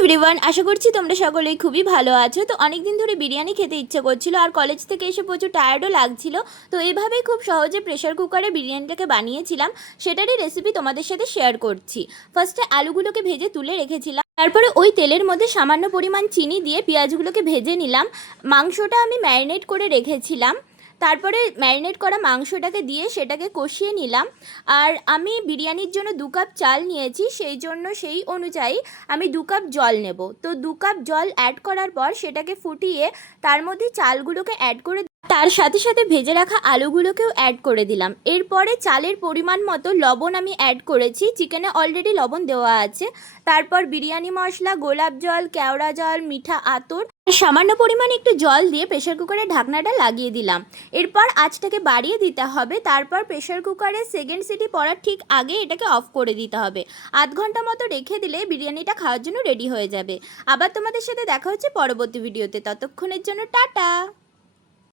Everyone, আশা করছি তোমরা সকলেই খুবই ভালো আছো। তো অনেক দিন ধরে বিরিয়ানি খেতে ইচ্ছে করছিল আর কলেজ থেকে এসে প্রচুর টায়ার্ডও লাগছিল। তো এইভাবেই খুব সহজে প্রেশার কুকারে বিরিয়ানিটাকে বানিয়েছিলাম, সেটারই রেসিপি তোমাদের সাথে শেয়ার করছি। ফার্স্টে আলুগুলোকে ভেজে তুলে রেখেছিলাম, তারপরে ওই তেলের মধ্যে সামান্য পরিমাণ চিনি দিয়ে পেঁয়াজগুলোকে ভেজে নিলাম। মাংসটা আমি ম্যারিনেট করে রেখেছিলাম, তারপরে ম্যারিনেট করা মাংসটাকে দিয়ে সেটাকে কষিয়ে নিলাম। আর আমি বিরিয়ানির জন্য 2 কাপ চাল নিয়েছি, সেই জন্য সেই অনুযায়ী আমি 2 কাপ জল নেব। তো 2 কাপ জল অ্যাড করার পর সেটাকে ফুটিয়ে তার মধ্যে চালগুলোকে অ্যাড করে তার সাথে সাথে ভেজে রাখা আলুগুলোকেও অ্যাড করে দিলাম। এরপরে চালের পরিমাণ মতো লবণ আমি অ্যাড করেছি, চিকেনে অলরেডি লবণ দেওয়া আছে। তারপর বিরিয়ানি মশলা, গোলাপ জল, কেওড়া জল, মিঠা আতর, সামান্য পরিমাণে একটু জল দিয়ে প্রেশার কুকারের ঢাকনাটা লাগিয়ে দিলাম। এরপর আঁচটাকে বাড়িয়ে দিতে হবে, তারপর প্রেশার কুকারের সেকেন্ড সিটি পড়ার ঠিক আগে এটাকে অফ করে দিতে হবে। আধ ঘন্টা মতো রেখে দিলে বিরিয়ানিটা খাওয়ার জন্য রেডি হয়ে যাবে। আবার তোমাদের সাথে দেখা হচ্ছে পরবর্তী ভিডিওতে, ততক্ষণের জন্য টাটা।